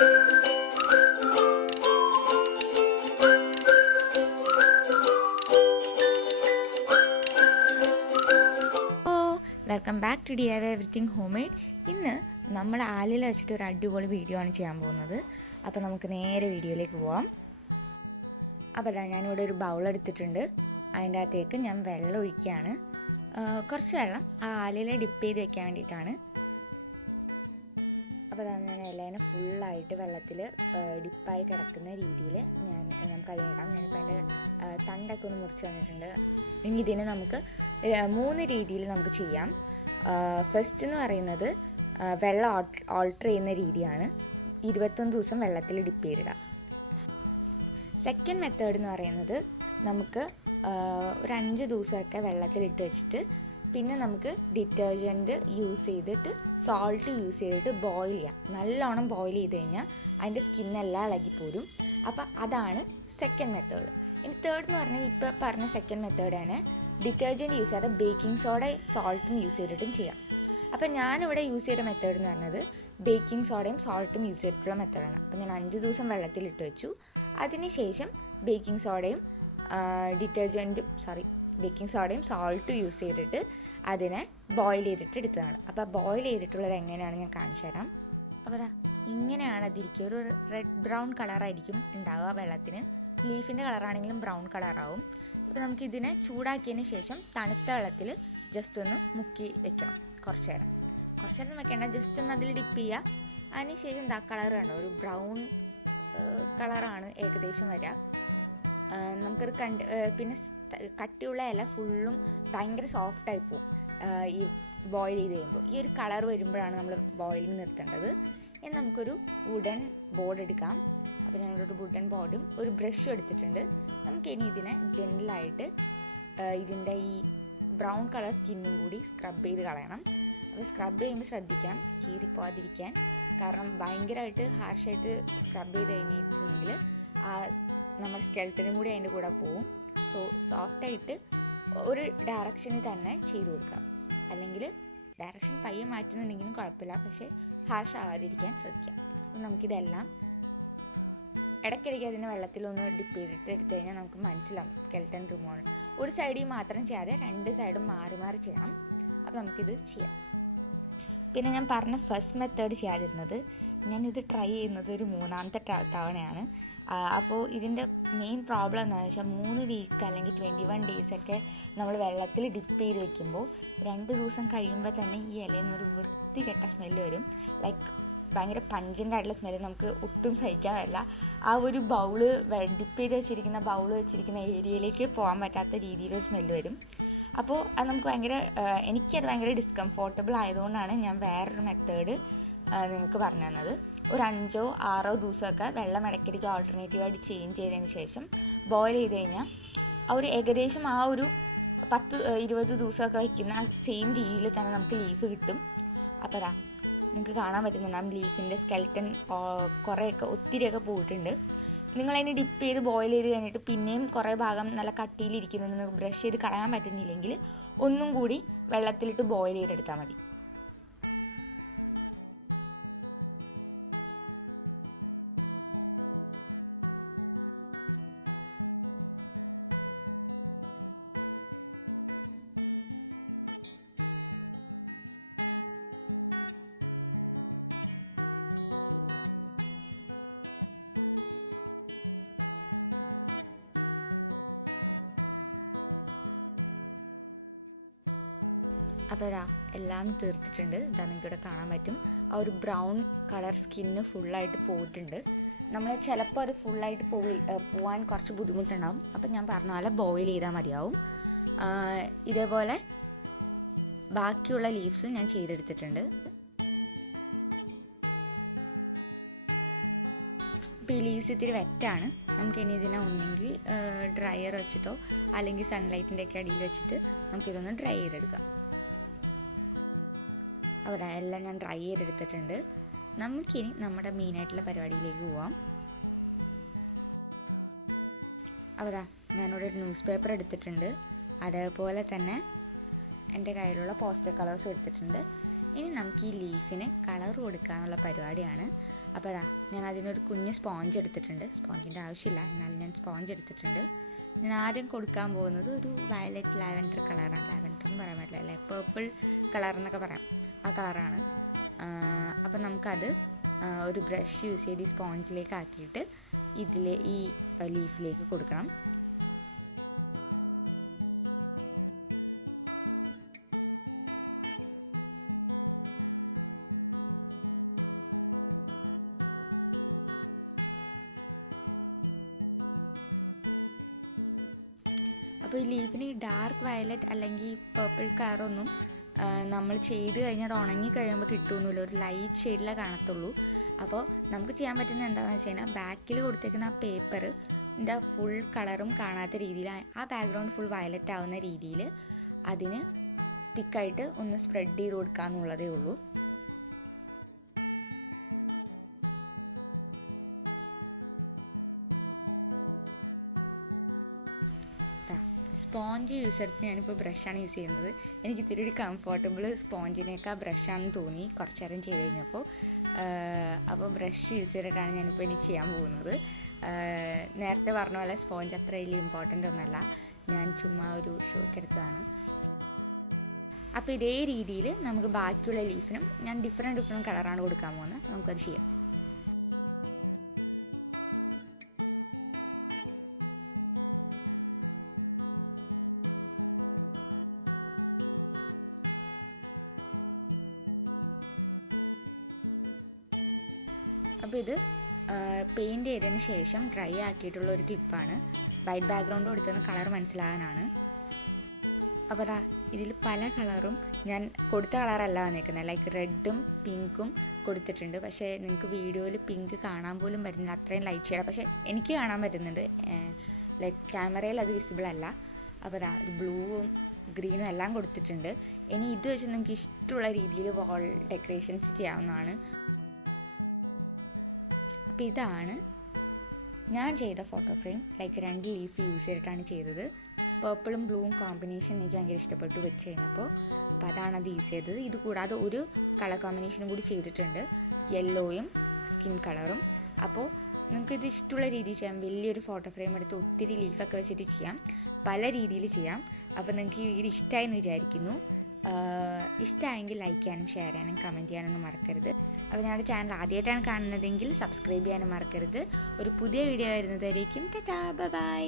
Welcome back to DIY everything home made. ഇന്ന് നമ്മൾ ആലില വെച്ചിട്ട് ഒരു അടിപൊളി വീഡിയോ ആണ് ചെയ്യാൻ പോകുന്നത്. അപ്പോൾ നമുക്ക് നേരെ വീഡിയോയിലേക്ക് പോവാം. അപ്പോൾ ഞാനിവിടെ ഒരു ബൗൾ എടുത്തിട്ടുണ്ട്. അതിൻ്റെ അകത്തേക്ക് ഞാൻ വെള്ളം ഒഴിക്കുകയാണ്. കുറച്ച് വെള്ളം ആ ആലില ഡിപ്പ് ചെയ്ത് വെക്കാൻ വേണ്ടിയിട്ടാണ്. അപ്പോൾ ഞാൻ ഇലേനെ ഫുള്ളായിട്ട് വെള്ളത്തിൽ ഡിപ്പായി കിടക്കുന്ന രീതിയിൽ നമുക്കതിനിടാം. ഞാനിപ്പോൾ അതിൻ്റെ തണ്ടൊക്കെ ഒന്ന് മുറിച്ച് തന്നിട്ടുണ്ട്. ഇനി ഇതിനെ നമുക്ക് 3 രീതിയിൽ നമുക്ക് ചെയ്യാം. ഫസ്റ്റ് എന്ന് പറയുന്നത് വെള്ളം ഓൾട്ടർ ചെയ്യുന്ന രീതിയാണ്. 21 ദിവസം വെള്ളത്തിൽ ഡിപ്പ് ചെയ്തിടാം. സെക്കൻഡ് മെത്തേഡ് എന്ന് പറയുന്നത് നമുക്ക് ഒരു 5 ദിവസമൊക്കെ വെള്ളത്തിലിട്ട് വെച്ചിട്ട് പിന്നെ നമുക്ക് ഡിറ്റർജൻറ്റ് യൂസ് ചെയ്തിട്ട് സോൾട്ട് യൂസ് ചെയ്തിട്ട് ബോയിൽ ചെയ്യാം. നല്ലോണം ബോയിൽ ചെയ്ത് കഴിഞ്ഞാൽ അതിൻ്റെ സ്കിന്നെല്ലാം ഇളകിപ്പോരും. അപ്പോൾ അതാണ് സെക്കൻഡ് മെത്തേഡ്. ഇനി തേർഡ് എന്ന് പറഞ്ഞാൽ ഇപ്പോൾ പറഞ്ഞ സെക്കൻഡ് മെത്തേഡാണ് ഡിറ്റർജൻറ്റ് യൂസ് ചെയ്യാതെ ബേക്കിംഗ് സോഡയും സോൾട്ടും യൂസ് ചെയ്തിട്ടും ചെയ്യാം. അപ്പോൾ ഞാനിവിടെ യൂസ് ചെയ്ത മെത്തേഡ് എന്ന് പറഞ്ഞത് ബേക്കിംഗ് സോഡയും സോൾട്ടും യൂസ് ചെയ്തിട്ടുള്ള മെത്തേഡാണ്. അപ്പോൾ ഞാൻ 5 ദിവസം വെള്ളത്തിലിട്ട് വെച്ചു. അതിനുശേഷം ബേക്കിംഗ് സോഡയും ബേക്കിംഗ് സോഡയും സോൾട്ടും യൂസ് ചെയ്തിട്ട് അതിനെ ബോയിൽ ചെയ്തിട്ട് എടുത്തതാണ്. അപ്പോൾ ബോയിൽ ചെയ്തിട്ടുള്ളത് എങ്ങനെയാണ് ഞാൻ കാണിച്ചു തരാം. അപ്പോൾ ഇങ്ങനെയാണ് അതിരിക്കുക. ഒരു റെഡ് ബ്രൗൺ കളറായിരിക്കും ഉണ്ടാവുക വെള്ളത്തിന്. ലീഫിൻ്റെ കളറാണെങ്കിലും ബ്രൗൺ കളറാവും. അപ്പോൾ നമുക്കിതിനെ ചൂടാക്കിയതിന് ശേഷം തണുത്ത വെള്ളത്തിൽ ജസ്റ്റ് ഒന്ന് മുക്കി വെക്കണം. കുറച്ച് നേരം വെക്കേണ്ട, ജസ്റ്റ് ഒന്ന് അതിൽ ഡിപ്പ് ചെയ്യുക. അതിന് ശേഷം കളർ കണ്ടോ, ഒരു ബ്രൗൺ കളറാണ് ഏകദേശം വരിക. നമുക്കത് പിന്നെ കട്ടിയുള്ള ഇല ഫുള്ളും ഭയങ്കര സോഫ്റ്റായി പോവും ഈ ബോയിൽ ചെയ്ത് കഴിയുമ്പോൾ. ഈ ഒരു കളർ വരുമ്പോഴാണ് നമ്മൾ ബോയിലിംഗ് നിർത്തേണ്ടത്. ഇനി നമുക്കൊരു വുഡൻ ബോർഡ് എടുക്കാം. അപ്പോൾ ഞാനിവിടെ ഒരു വുഡൻ ബോർഡും ഒരു ബ്രഷും എടുത്തിട്ടുണ്ട്. നമുക്കിനി ഇതിനെ ജെൻറ്റിലായിട്ട് ഇതിൻ്റെ ഈ ബ്രൗൺ കളർ സ്കിന്നും കൂടി സ്ക്രബ് ചെയ്ത് കളയണം. അപ്പോൾ സ്ക്രബ് ചെയ്യുമ്പോൾ ശ്രദ്ധിക്കാം കീറിപ്പോവാതിരിക്കാൻ. കാരണം ഭയങ്കരമായിട്ട് ഹാർഷായിട്ട് സ്ക്രബ് ചെയ്ത് കഴിഞ്ഞിട്ടുണ്ടെങ്കിൽ നമ്മുടെ സ്കെൽട്ടനും കൂടി അതിൻ്റെ കൂടെ പോവും. സോ സോഫ്റ്റായിട്ട് ഒരു ഡയറക്ഷനിൽ തന്നെ ചെയ്ത് കൊടുക്കാം. അല്ലെങ്കിൽ ഡയറക്ഷൻ പയ്യെ മാറ്റുന്നുണ്ടെങ്കിലും കുഴപ്പമില്ല, പക്ഷേ ഹാർഷ് ആവാതിരിക്കാൻ ശ്രദ്ധിക്കാം. അപ്പം നമുക്കിതെല്ലാം ഇടയ്ക്കിടയ്ക്ക് അതിനെ വെള്ളത്തിലൊന്ന് ഡിപ്പ് ചെയ്തിട്ട് എടുത്തു കഴിഞ്ഞാൽ നമുക്ക് മനസ്സിലാവും സ്കെൽട്ടൻ റിമൂവ്. ഒരു സൈഡിൽ മാത്രം ചെയ്യാതെ 2 സൈഡും മാറി മാറി ചെയ്യണം. അപ്പോൾ നമുക്കിത് ചെയ്യാം. പിന്നെ ഞാൻ പറഞ്ഞ ഫസ്റ്റ് മെത്തേഡ് ചെയ്യാതിരുന്നത്, ഞാനിത് ട്രൈ ചെയ്യുന്നത് ഒരു 3ാമത്തെ തവണയാണ്. അപ്പോൾ ഇതിൻ്റെ മെയിൻ പ്രോബ്ലം എന്താണെന്ന് വെച്ചാൽ 3 വീക്ക് അല്ലെങ്കിൽ 21 ഡേയ്സൊക്കെ നമ്മൾ വെള്ളത്തിൽ ഡിപ്പ് ചെയ്ത് വെക്കുമ്പോൾ 2 ദിവസം കഴിയുമ്പോൾ തന്നെ ഈ ഇലയിൽ നിന്നൊരു വൃത്തികെട്ട സ്മെല്ല് വരും. ലൈക്ക് ഭയങ്കര പഞ്ചൻ്റ് ആയിട്ടുള്ള സ്മെല്ല് നമുക്ക് ഒട്ടും സഹിക്കാൻ പറ്റില്ല. ആ ഒരു ബൗള് ഡിപ്പ് ചെയ്ത് വെച്ചിരിക്കുന്ന ഏരിയയിലേക്ക് പോകാൻ പറ്റാത്ത രീതിയിലൊരു സ്മെല്ല് വരും. അപ്പോൾ അത് നമുക്ക് എനിക്കത് ഭയങ്കര ഡിസ്കംഫോർട്ടബിൾ ആയതുകൊണ്ടാണ് ഞാൻ വേറൊരു മെത്തേഡ് നിങ്ങൾക്ക് പറഞ്ഞു തന്നത്. ഒരു 5 or 6 ദിവസമൊക്കെ വെള്ളം ഇടയ്ക്കിടയ്ക്ക് ആൾട്ടർനേറ്റീവായിട്ട് ചേഞ്ച് ചെയ്തതിന് ശേഷം ബോയിൽ ചെയ്ത് കഴിഞ്ഞാൽ ഏകദേശം ആ ഒരു 10-20 ദിവസമൊക്കെ വയ്ക്കുന്ന സെയിം രീതിയിൽ തന്നെ നമുക്ക് ലീഫ് കിട്ടും. അപ്പോൾ നിങ്ങൾക്ക് കാണാൻ പറ്റുന്നുണ്ടാകും ലീഫിൻ്റെ സ്കെൽട്ടൻ ഒത്തിരിയൊക്കെ പോയിട്ടുണ്ട്. നിങ്ങളതിനെ ഡിപ്പ് ചെയ്ത് ബോയിൽ ചെയ്ത് കഴിഞ്ഞിട്ട് പിന്നെയും കുറേ ഭാഗം നല്ല കട്ടിയിലിരിക്കുന്നത് നിങ്ങൾക്ക് ബ്രഷ് ചെയ്ത് കളയാൻ പറ്റുന്നില്ലെങ്കിൽ ഒന്നും കൂടി വെള്ളത്തിലിട്ട് ബോയിൽ ചെയ്തെടുത്താൽ മതി. അപ്പോൾ എല്ലാം തീർത്തിട്ടുണ്ട്. നിങ്ങൾക്ക് ഇവിടെ കാണാൻ പറ്റും ആ ഒരു ബ്രൗൺ കളർ സ്കിന്ന് ഫുള്ളായിട്ട് പോയിട്ടുണ്ട്. നമ്മൾ ചിലപ്പോൾ അത് ഫുള്ളായിട്ട് പോവാൻ കുറച്ച് ബുദ്ധിമുട്ടുണ്ടാകും. അപ്പം ഞാൻ പറഞ്ഞ പോലെ ബോയിൽ ചെയ്താൽ മതിയാവും. ഇതേപോലെ ബാക്കിയുള്ള ലീവ്സും ഞാൻ ചെയ്തെടുത്തിട്ടുണ്ട്. അപ്പോൾ ഈ ലീവ്സ് ഇത്തിരി വെറ്റാണ്. നമുക്കിനി ഇതിനെ ഒന്നെങ്കിൽ ഡ്രയർ വെച്ചിട്ടോ അല്ലെങ്കിൽ സൺലൈറ്റിൻ്റെ ഒക്കെ അടിയിൽ വെച്ചിട്ട് നമുക്കിതൊന്ന് ഡ്രൈ ചെയ്തെടുക്കാം. അപ്പോൾ എല്ലാം ഞാൻ ഡ്രൈ ചെയ്തെടുത്തിട്ടുണ്ട്. നമുക്കിനി നമ്മുടെ മെയിനായിട്ടുള്ള പരിപാടിയിലേക്ക് പോവാം. അപ്പോൾ ഞാനിവിടെ ഒരു ന്യൂസ് പേപ്പർ എടുത്തിട്ടുണ്ട്. അതേപോലെ തന്നെ എൻ്റെ കയ്യിലുള്ള പോസ്റ്റർ കളേഴ്സും എടുത്തിട്ടുണ്ട്. ഇനി നമുക്ക് ഈ ലീഫിന് കളർ കൊടുക്കാനുള്ള പരിപാടിയാണ്. അപ്പോൾ അതാ ഞാൻ അതിനൊരു കുഞ്ഞ് സ്പോഞ്ച് എടുത്തിട്ടുണ്ട്. സ്പോഞ്ചിൻ്റെ ആവശ്യമില്ല, എന്നാലും ഞാൻ സ്പോഞ്ച് എടുത്തിട്ടുണ്ട്. ഞാൻ ആദ്യം കൊടുക്കാൻ പോകുന്നത് ഒരു വയലറ്റ് ലാവൻഡർ കളറാണ്. ലാവൻഡർ എന്ന് പറയാൻ പറ്റില്ല അല്ലേ, പേർപ്പിൾ കളർ എന്നൊക്കെ പറയാം, ആ കളറാണ്. അപ്പം നമുക്കത് ഒരു ബ്രഷ് യൂസ് ചെയ്ത് ഈ സ്പോഞ്ചിലേക്ക് ആക്കിയിട്ട് ഈ ലീഫിലേക്ക് കൊടുക്കണം. അപ്പോൾ ഈ ലീഫിന് ഡാർക്ക് വയലറ്റ് അല്ലെങ്കിൽ പേർപ്പിൾ കളറൊന്നും നമ്മൾ ചെയ്ത് കഴിഞ്ഞാൽ അത് ഉണങ്ങി കഴിയുമ്പോൾ കിട്ടുമൊന്നുമില്ല, ഒരു ലൈറ്റ് ഷെയ്ഡിലേ കാണത്തുള്ളൂ. അപ്പോൾ നമുക്ക് ചെയ്യാൻ പറ്റുന്നത് എന്താണെന്ന് വെച്ച് കഴിഞ്ഞാൽ ബാക്കിൽ കൊടുത്തേക്കുന്ന ആ പേപ്പറിൻ്റെ ഫുൾ കളറും കാണാത്ത രീതിയിൽ, ആ ബാക്ക്ഗ്രൗണ്ട് ഫുൾ വയലറ്റ് ആവുന്ന രീതിയിൽ അതിന് തിക്കായിട്ട് ഒന്ന് സ്പ്രെഡ് ചെയ്ത് കൊടുക്കാമെന്നുള്ളതേ ഉള്ളൂ. സ്പോഞ്ച് യൂസ് ചെയ്തിട്ട് ഞാനിപ്പോൾ ബ്രഷാണ് യൂസ് ചെയ്യുന്നത്. എനിക്ക് ഇത്തിരി കംഫർട്ടബിൾ സ്പോഞ്ചിനേക്കാൾ ബ്രഷാണെന്ന് തോന്നി കുറച്ച് നേരം ചെയ്ത് കഴിഞ്ഞപ്പോൾ. അപ്പോൾ ബ്രഷ് യൂസ് ചെയ്തിട്ടാണ് ഞാനിപ്പോൾ ഇനി ചെയ്യാൻ പോകുന്നത്. നേരത്തെ പറഞ്ഞ പോലെ സ്പോഞ്ച് അത്ര വലിയ ഇമ്പോർട്ടൻ്റ് ഒന്നല്ല, ഞാൻ ചുമ്മാ ഒരു ഷോക്ക് എടുത്തതാണ്. അപ്പോൾ ഇതേ രീതിയിൽ നമുക്ക് ബാക്കിയുള്ള ലീഫിനും ഞാൻ ഡിഫറെൻറ്റ് കളറാണ് കൊടുക്കാൻ പോകുന്നത്. നമുക്കത് ചെയ്യാം. അപ്പോൾ ഇത് പെയിൻറ് ചെയ്തതിന് ശേഷം ഡ്രൈ ആക്കിയിട്ടുള്ള ഒരു ക്ലിപ്പാണ്. വൈറ്റ് ബാക്ക്ഗ്രൗണ്ട് കൊടുത്തുന്ന കളർ മനസ്സിലാകാനാണ്. അപ്പോൾ അതാ ഇതിൽ പല കളറും ഞാൻ കൊടുത്ത കളറല്ല വന്നേക്കുന്നത്, ലൈക്ക് റെഡും പിങ്കും കൊടുത്തിട്ടുണ്ട്. പക്ഷേ നിങ്ങൾക്ക് വീഡിയോയിൽ പിങ്ക് കാണാൻ പോലും പറ്റുന്നില്ല, അത്രയും ലൈറ്റ് ഷെയ്ഡാണ്. പക്ഷേ എനിക്ക് കാണാൻ പറ്റുന്നുണ്ട്, ലൈക്ക് ക്യാമറയിൽ അത് വിസിബിൾ അല്ല. അപ്പോൾ അതാ ഇത് ബ്ലൂവും ഗ്രീനും എല്ലാം കൊടുത്തിട്ടുണ്ട്. ഇനി ഇത് വെച്ച് നിങ്ങൾക്ക് ഇഷ്ടമുള്ള രീതിയിൽ വാൾ ഡെക്കറേഷൻസ് ചെയ്യാവുന്നതാണ്. അപ്പോൾ ഇതാണ് ഞാൻ ചെയ്ത photo frame. Like 2 leaf use ചെയ്തിട്ടാണ് ചെയ്തത്. പേർപ്പിളും ബ്ലൂവും കോമ്പിനേഷൻ എനിക്ക് ഭയങ്കര ഇഷ്ടപ്പെട്ടു വെച്ച് കഴിഞ്ഞപ്പോൾ. അപ്പോൾ അതാണ് അത് യൂസ് ചെയ്തത്. ഇത് കൂടാതെ ഒരു കളർ കോമ്പിനേഷനും കൂടി ചെയ്തിട്ടുണ്ട്, യെല്ലോയും സ്കിൻ കളറും. അപ്പോൾ നിങ്ങൾക്ക് ഇത് ഇഷ്ടമുള്ള രീതിയിൽ ചെയ്യാം. വലിയൊരു ഫോട്ടോ ഫ്രെയിം എടുത്ത് ഒത്തിരി ലീഫൊക്കെ വെച്ചിട്ട് ചെയ്യാം, പല രീതിയിൽ ചെയ്യാം. അപ്പോൾ നിങ്ങൾക്ക് ഈ വീഡിയോ ഇഷ്ടമായെന്ന് വിചാരിക്കുന്നു. ഇഷ്ടമായെങ്കിൽ ലൈക്ക് ചെയ്യാനും ഷെയർ ചെയ്യാനും കമൻറ്റ് ചെയ്യാനൊന്നും മറക്കരുത്. അപ്പോൾ ഞങ്ങളുടെ ചാനൽ ആദ്യമായിട്ടാണ് കാണുന്നതെങ്കിൽ സബ്സ്ക്രൈബ് ചെയ്യാനും മറക്കരുത്. ഒരു പുതിയ വീഡിയോ വരുന്നതായിരിക്കും. Tata, bye bye.